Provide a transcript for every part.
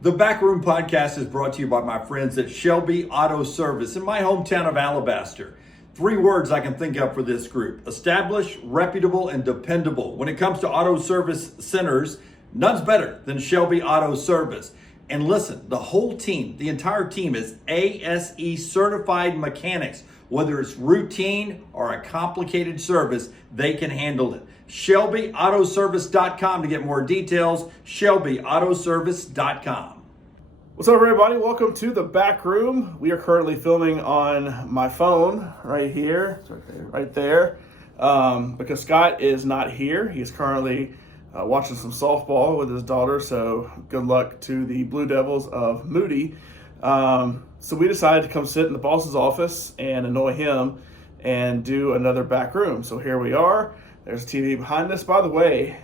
The Backroom Podcast is brought to you by my friends at Shelby Auto Service in my hometown of Alabaster. 3 words I can think of for this group: established, reputable, and dependable. When it comes to auto service centers, none's better than Shelby Auto Service. And listen, the whole team, the entire team is ASE certified mechanics. Whether it's routine or a complicated service, they can handle it. ShelbyAutoservice.com to get more details. ShelbyAutoservice.com. What's up, everybody? Welcome to the back room. We are currently filming on my phone right here, right there, because Scott is not here. He's currently watching some softball with his daughter, so good luck to the Blue Devils of Moody. So we decided to come sit in the boss's office and annoy him and do another back room. So here we are. There's a TV behind us. By the way,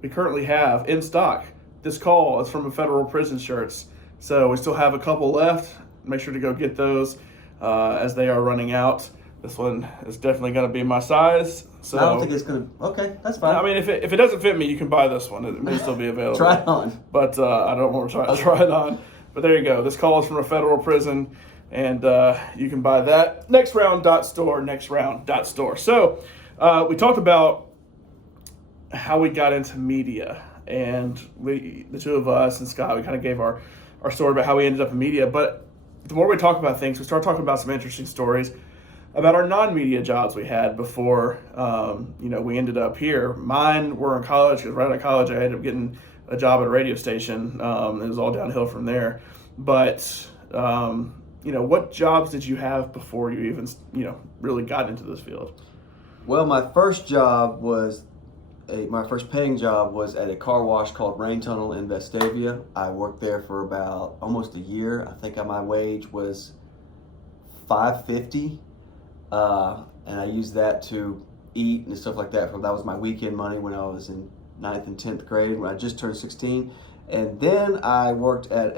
we currently have in stock, this call is from a federal prison shirts. So we still have a couple left. Make sure to go get those as they are running out. This one is definitely going to be my size. So I don't think it's going to. Okay, that's fine. I mean, if it doesn't fit me, you can buy this one. It may still be available. Try it on. But I don't want to try it on. But there you go. This call is from a federal prison, and you can buy that. Nextround.store. So we talked about how we got into media, and the two of us and Scott, we kind of gave our story about how we ended up in media. But the more we talk about things, we start talking about some interesting stories about our non-media jobs we had before we ended up here. Mine were in college, because right out of college I ended up getting a job at a radio station. It was all downhill from there. But what jobs did you have before you even really got into this field? Well, my first paying job was at a car wash called Rain Tunnel in Vestavia. I worked there for about almost a year. I think my wage was $5.50, and I used that to eat and stuff like that. That was my weekend money when I was in 9th and 10th grade, when I just turned 16. And then I worked at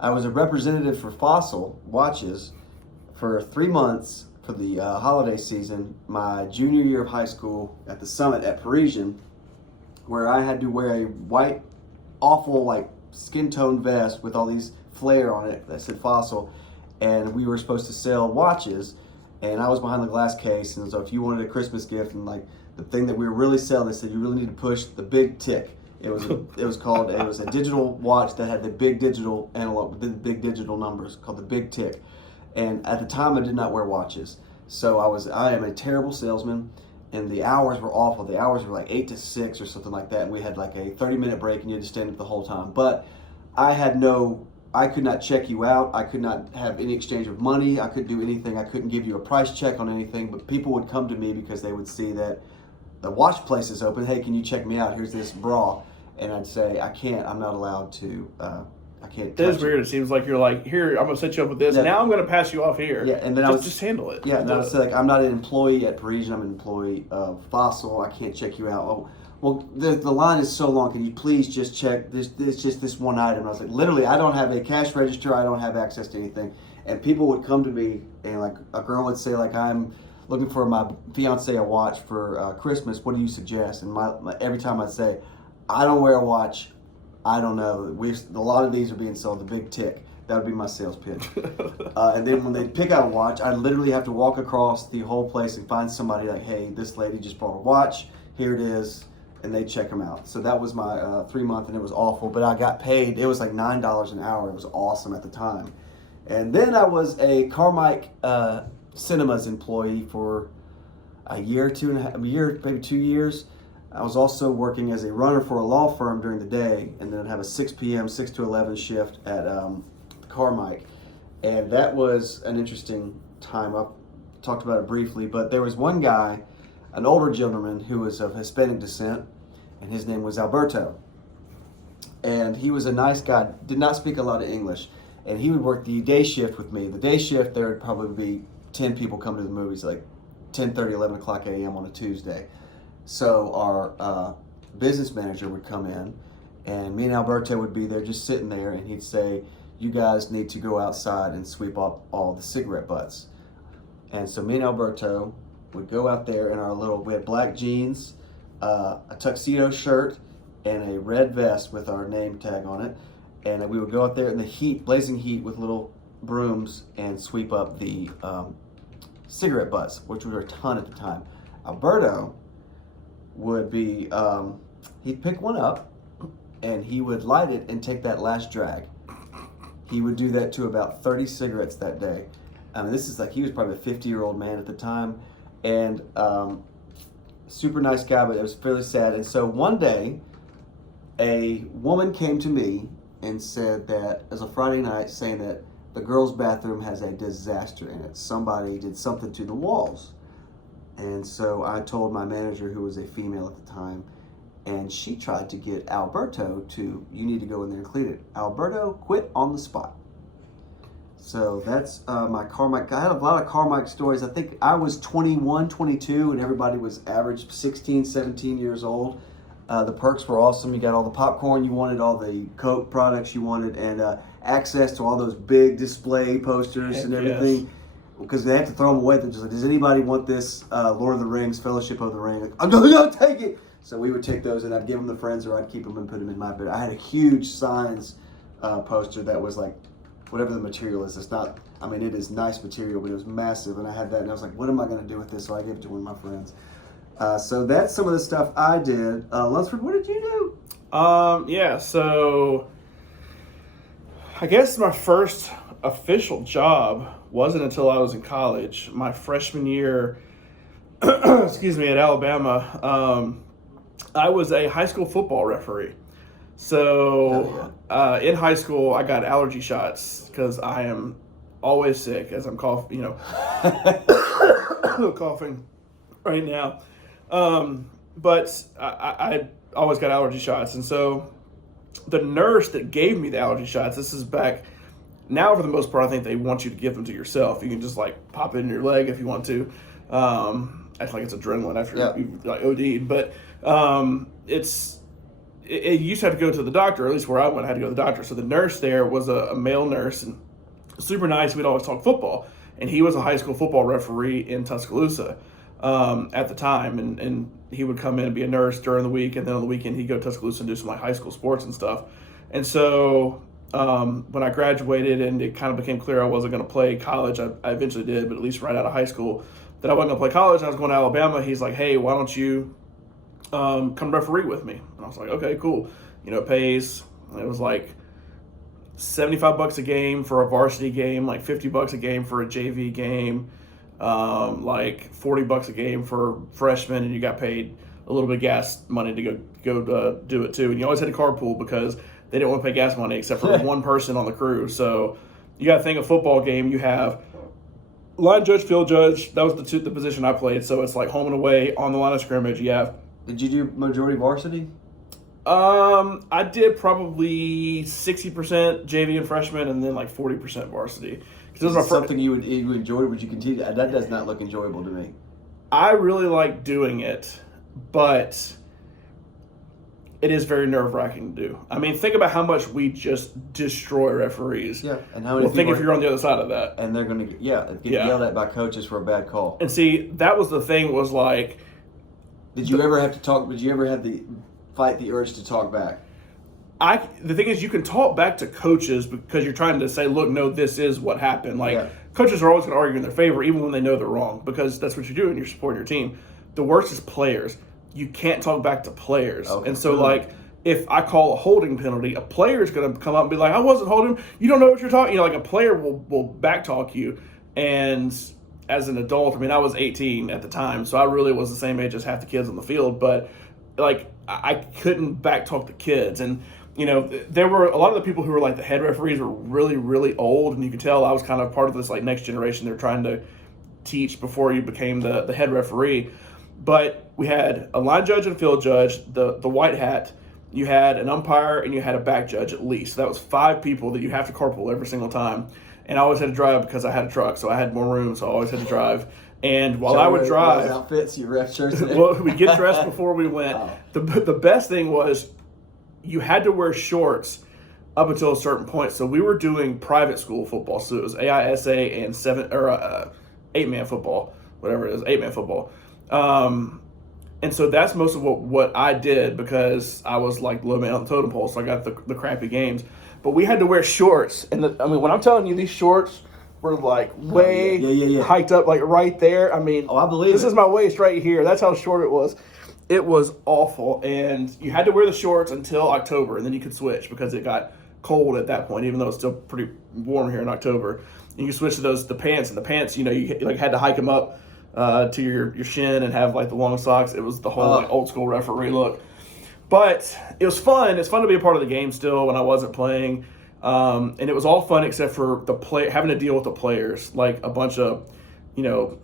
I was a representative for Fossil watches for 3 months for the holiday season, my junior year of high school, at the Summit at Parisian, where I had to wear a white, awful, like skin tone vest with all these flare on it that said Fossil, and we were supposed to sell watches, and I was behind the glass case. And so if you wanted a Christmas gift, and like the thing that we were really selling, they said you really need to push the big tick. It was a digital watch that had the big digital analog, the big digital numbers, called the big tick. And at the time, I did not wear watches. So I am a terrible salesman, and the hours were awful. The hours were like 8 to 6 or something like that, and we had like a 30-minute break, and you had to stand up the whole time. But I could not check you out. I could not have any exchange of money. I couldn't do anything. I couldn't give you a price check on anything. But people would come to me because they would see that the watch place is open. Hey, can you check me out? Here's this bra. And I'd say, I can't. I'm not allowed to. I can't. It is weird. It seems like you're like, here, I'm going to set you up with this. Yeah. Now I'm going to pass you off here. Yeah, and then just handle it. Yeah, and I would say, like, I'm not an employee at Parisian. I'm an employee of Fossil. I can't check you out. Oh, well, the line is so long. Can you please just check this one item? And I was like, literally, I don't have a cash register. I don't have access to anything. And people would come to me, and like a girl would say, like, I'm looking for my fiance a watch for Christmas. What do you suggest? And every time I'd say, I don't wear a watch. I don't know. A lot of these are being sold, the big tick. That would be my sales pitch. And then when they pick out a watch, I literally have to walk across the whole place and find somebody like, hey, this lady just bought a watch. Here it is. And they check them out. So that was my 3 month, and it was awful. But I got paid. It was like $9 an hour. It was awesome at the time. And then I was a Carmike Cinemas employee for a year, maybe 2 years. I was also working as a runner for a law firm during the day, and then I'd have a 6 p.m., 6 to 11 shift at Carmike. And that was an interesting time. I talked about it briefly, but there was one guy, an older gentleman who was of Hispanic descent, and his name was Alberto. And he was a nice guy, did not speak a lot of English, and he would work the day shift with me. The day shift, there would probably be 10 people come to the movies, like 10:30, 11 o'clock a.m. on a Tuesday. So our business manager would come in, and me and Alberto would be there just sitting there, and he'd say, you guys need to go outside and sweep up all the cigarette butts. And so me and Alberto would go out there in we had black jeans, a tuxedo shirt, and a red vest with our name tag on it. And we would go out there in the heat, blazing heat, with little brooms and sweep up the cigarette butts, which were a ton at the time. Alberto would be, he'd pick one up and he would light it and take that last drag. He would do that to about 30 cigarettes that day. I mean, this is like, he was probably a 50-year-old man at the time, and super nice guy, but it was fairly sad. And so one day, a woman came to me and said that, as a Friday night, saying that the girls' bathroom has a disaster in it. Somebody did something to the walls. And so I told my manager, who was a female at the time, and she tried to get Alberto to, you need to go in there and clean it. Alberto quit on the spot. So that's my Carmike. I had a lot of Carmike stories. I think I was 21, 22, and everybody was average 16, 17 years old. The perks were awesome. You got all the popcorn you wanted, all the Coke products you wanted, and access to all those big display posters and everything. Yes. Because they had to throw them away. They're just like, does anybody want this Lord of the Rings, Fellowship of the Ring? Like, I'm going to take it. So we would take those and I'd give them to friends, or I'd keep them and put them in my bed. I had a huge signs poster that was like, whatever the material is. It's not, I mean, it is nice material, but it was massive. And I had that and I was like, what am I going to do with this? So I gave it to one of my friends. So that's some of the stuff I did. Lunceford, what did you do? Yeah, so I guess my first official job wasn't until I was in college. My freshman year, excuse me, at Alabama, I was a high school football referee. So in high school, I got allergy shots because I am always sick, as I'm coughing, coughing right now. But I always got allergy shots. And so the nurse that gave me the allergy shots, this is back now, for the most part, I think they want you to give them to yourself. You can just like pop it in your leg if you want to. Act like it's adrenaline after you've like OD'd. But it used to have to go to the doctor, or at least where I went, I had to go to the doctor. So the nurse there was a male nurse and super nice. We'd always talk football. And he was a high school football referee in Tuscaloosa at the time. And he would come in and be a nurse during the week. And then on the weekend, he'd go to Tuscaloosa and do some like high school sports and stuff. And so when I graduated and it kind of became clear I wasn't going to play college, I eventually did, but at least right out of high school, that I wasn't going to play college. I was going to Alabama. He's like, hey, why don't you come referee with me? And I was like, okay, cool. It pays. It was like $75 a game for a varsity game, like $50 a game for a JV game, like $40 a game for freshmen, and you got paid a little bit of gas money to go do it too. And you always had a carpool because they didn't want to pay gas money except for one person on the crew. So you got to think, a football game, you have line judge, field judge. That was the position I played. So it's like home and away on the line of scrimmage. Yeah. Did you do majority varsity? I did probably 60% JV and freshman, and then like 40% varsity. Is it something you enjoyed? Would you continue? That does not look enjoyable to me. I really like doing it, but it is very nerve-wracking to do. I mean, think about how much we just destroy referees. Yeah, and how many? Well, think if you're on the other side of that, and they're going to get yelled at by coaches for a bad call. And see, that was the thing. Was like, did you ever have to talk? Did you ever have to fight the urge to talk back? The thing is, you can talk back to coaches because you're trying to say, look, no, this is what happened. Like, coaches are always going to argue in their favor, even when they know they're wrong, because that's what you're doing. You're supporting your team. The worst is players. You can't talk back to players. Okay. And so, like, if I call a holding penalty, a player is going to come up and be like, I wasn't holding. You don't know what you're talking. Like, a player will backtalk you. And as an adult, I mean, I was 18 at the time, so I really was the same age as half the kids on the field. But, like, I couldn't backtalk the kids. And, there were a lot of the people who were like the head referees were really, really old. And you could tell I was kind of part of this like next generation they're trying to teach before you became the head referee. But we had a line judge and a field judge, the white hat. You had an umpire and you had a back judge at least. So that was 5 people that you have to carpool every single time. And I always had to drive because I had a truck, so I had more room, so I always had to drive. And while I would drive, outfits, your ref shirts. Well, we get dressed before we went. Oh. The best thing was you had to wear shorts up until a certain point. So we were doing private school football, so it was AISA and 8-man football, whatever it is, 8-man football. And so that's most of what I did because I was like low man on the totem pole, so I got the crappy games. But we had to wear shorts, and I mean, when I'm telling you, these shorts were like way hiked up, like right there. I mean, I believe this it. is my waist right here. That's how short it was. It was awful, and you had to wear the shorts until October, and then you could switch because it got cold at that point, even though it's still pretty warm here in October. You can switch to the pants, and the pants, you know, you like had to hike them up to your shin and have like the long socks. It was the whole like, old school referee look. But it was fun. It's fun to be a part of the game still when I wasn't playing. And it was all fun except for having to deal with the players, like a bunch of, you know,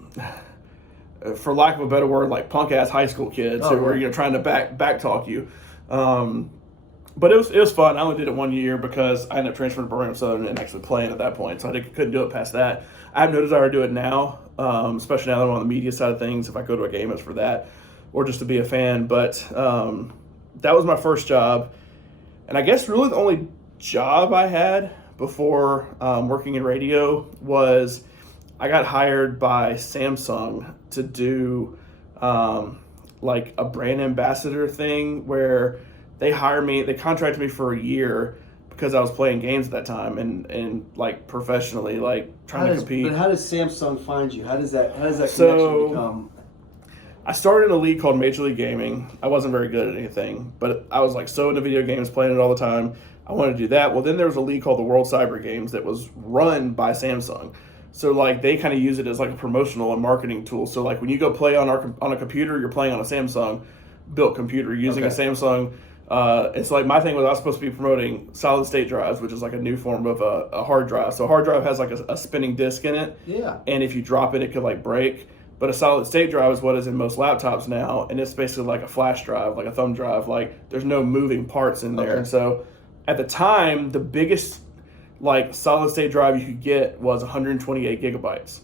for lack of a better word, like punk ass high school kids who were, you know, trying to back talk you. But it was fun. I only did it 1 year because I ended up transferring to Birmingham Southern and actually playing at that point. So I couldn't do it past that. I have no desire to do it now, especially now that I'm on the media side of things. If I go to a game, it's for that or just to be a fan. But that was my first job. And I guess really the only job I had before working in radio was I got hired by Samsung to do like a brand ambassador thing where they contracted me for a year because I was playing games at that time and like professionally, like trying to compete. But how does Samsung find you? How does that connection become? I started in a league called Major League Gaming. I wasn't very good at anything, but I was like so into video games, playing it all the time. I wanted to do that. Well, then there was a league called the World Cyber Games that was run by Samsung. So like they kind of use it as like a promotional and marketing tool. So like when you go play on a computer, you're playing on a Samsung built computer using a Samsung. It's like my thing was I was supposed to be promoting solid state drives, which is like a new form of a hard drive. So a hard drive has like a spinning disc in it. Yeah. And if you drop it, it could like break. But a solid state drive is what is in most laptops now, and it's basically like a flash drive, like a thumb drive. Like there's no moving parts in there. Okay. And so at the time, the biggest like solid state drive you could get was 128 gigabytes.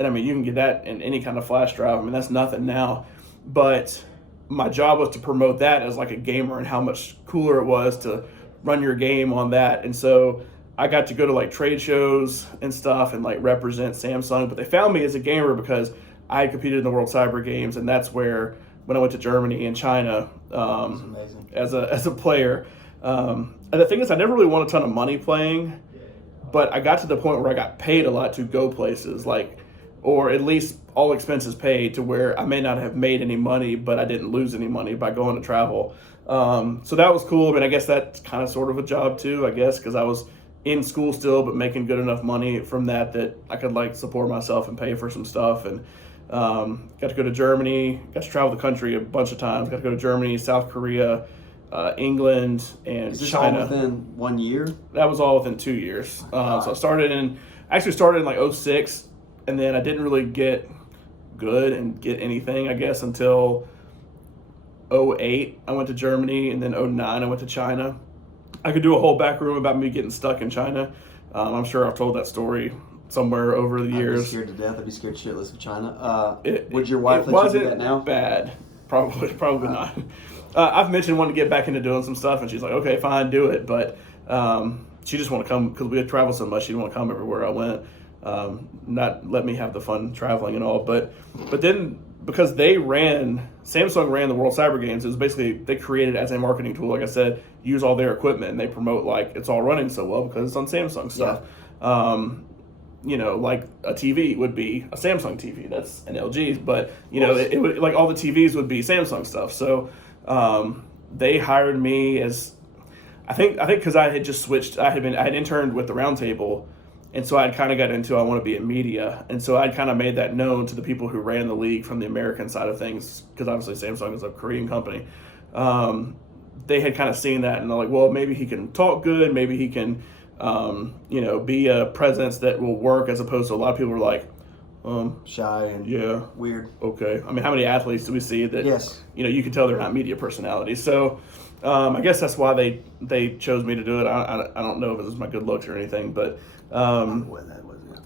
And I mean, you can get that in any kind of flash drive. I mean, that's nothing now. But my job was to promote that as like a gamer and how much cooler it was to run your game on that. And so I got to go to like trade shows and stuff and like represent Samsung. But they found me as a gamer because I had competed in the World Cyber Games, and that's where when I went to Germany and China as a player. And the thing is, I never really won a ton of money playing, but I got to the point where I got paid a lot to go places, like, or at least all expenses paid, to where I may not have made any money, but I didn't lose any money by going to travel. So that was cool. I mean, I guess that's kind of sort of a job too, I guess, because I was in school still, but making good enough money from that I could like support myself and pay for some stuff. And got to go to Germany, got to travel the country a bunch of times, got to go to Germany, South Korea, England, and Is this China. all within 1 year? That was all within 2 years. So I started in like 06, and then I didn't really get good and get anything, I guess, until 08. I went to Germany, and then 09 I went to China. I could do a whole back room about me getting stuck in China. I'm sure I've told that story somewhere over the years. I'd be scared to death. I'd be scared shitless of China. Would your wife let you do that now? Bad. Probably not. I've mentioned wanting to get back into doing some stuff, and she's like, okay, fine, do it. But she just want to come because we had traveled so much. She didn't want to come everywhere I went. Not let me have the fun traveling and all. But then because Samsung ran the World Cyber Games, it was basically they created it as a marketing tool. Like I said, use all their equipment, and they promote like it's all running so well because it's on Samsung stuff. Yeah. You know, like a TV would be a Samsung TV. That's an LG, but you know, it would like all the TVs would be Samsung stuff. So they hired me as I think because I had just switched. I had interned with the Roundtable, and so I'd kind of got into I want to be in media, and so I'd kind of made that known to the people who ran the league from the American side of things, because obviously Samsung is a Korean company. They had kind of seen that, and they're like, well, maybe he can talk good, maybe he can. You know, be a presence that will work, as opposed to a lot of people are like, shy and weird. Okay. I mean, how many athletes do we see that, you know, you can tell they're not media personalities. So, I guess that's why they chose me to do it. I don't know if it was my good looks or anything, but,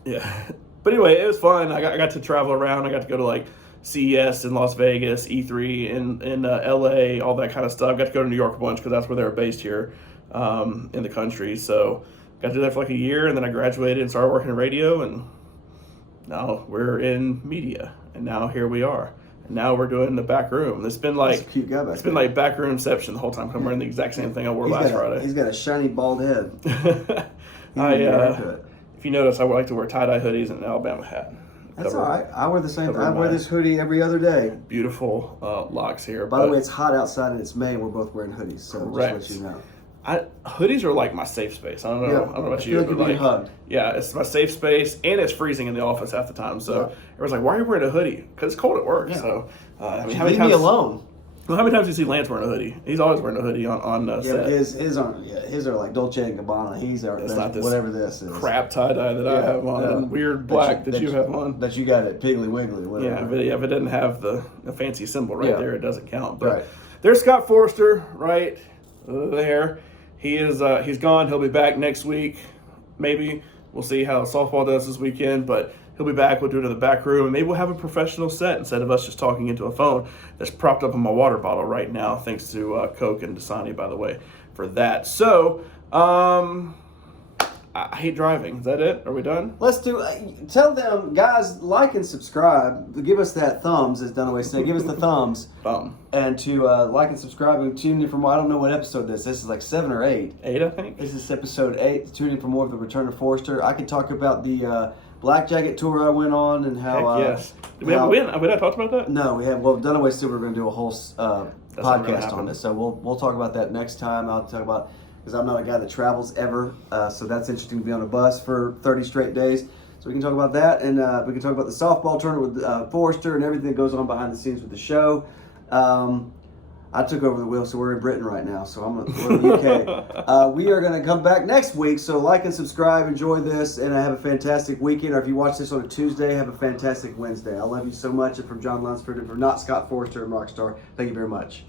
yeah. But anyway, it was fun. I got to travel around. I got to go to like CES in Las Vegas, E3 in LA, all that kind of stuff. Got to go to New York a bunch because that's where they were based here, in the country. So, got to do that for like a year, and then I graduated and started working in radio, and now we're in media, and now here we are. And now we're doing the back room. It's been That's like a cute guy back it's been there. like back roomception the whole time. I'm wearing the exact same thing I wore last Friday. He's got a shiny bald head. If you notice, I like to wear tie-dye hoodies and an Alabama hat. That's Cover- all right. I wear the same thing. cover I wear my- this hoodie every other day. Beautiful locks here. By the way, it's hot outside and it's May and we're both wearing hoodies. So Correct. just to let you know. Hoodies are like my safe space. I don't know. Yeah. I don't know about I you, feel like but you're being hugged. yeah, it's my safe space, and it's freezing in the office half the time. So everyone's like, "Why are you wearing a hoodie?" Because it's cold at work. Yeah. So I mean, Leave me alone. Well, how many times do you see Lance wearing a hoodie? He's always wearing a hoodie on Yeah, set. but his are like Dolce and Gabbana. It's not this whatever this is. crap tie dye that I have on, and weird black that you have on. That you got at Piggly Wiggly. Yeah, Whatever. but if it doesn't have the fancy symbol right there, it doesn't count. But Right. there's Scott Forrester right there. He is he's gone. He'll be back next week. Maybe we'll see how softball does this weekend, but he'll be back. We'll do it in the back room, and maybe we'll have a professional set instead of us just talking into a phone that's propped up in my water bottle right now. Thanks to Coke and Dasani, by the way, for that. So I hate driving. Is that it? Are we done? Let's do. Tell them, guys, like and subscribe. Give us that thumbs, as Dunaway said. Give us the thumbs. And to like and subscribe and tune in for more. I don't know what episode this is. This is like 7 or 8. 8, I think. This is episode 8. Tune in for more of the Return of Forrester. I can talk about the Black Jacket tour I went on and how. Heck yes. Did we not talked about that? No, we have. Well, Dunaway said we were going to do a whole not gonna podcast happen. on this, so we'll talk about that next time. I'll talk about, because I'm not a guy that travels ever, so that's interesting to be on a bus for 30 straight days. So we can talk about that, and we can talk about the softball tournament with Forrester and everything that goes on behind the scenes with the show. I took over the wheel, so we're in Britain right now, so we're in the UK. We are going to come back next week, so like and subscribe, enjoy this, and have a fantastic weekend. Or if you watch this on a Tuesday, have a fantastic Wednesday. I love you so much. And from John Lunceford and from not Scott Forrester and Rockstar, thank you very much.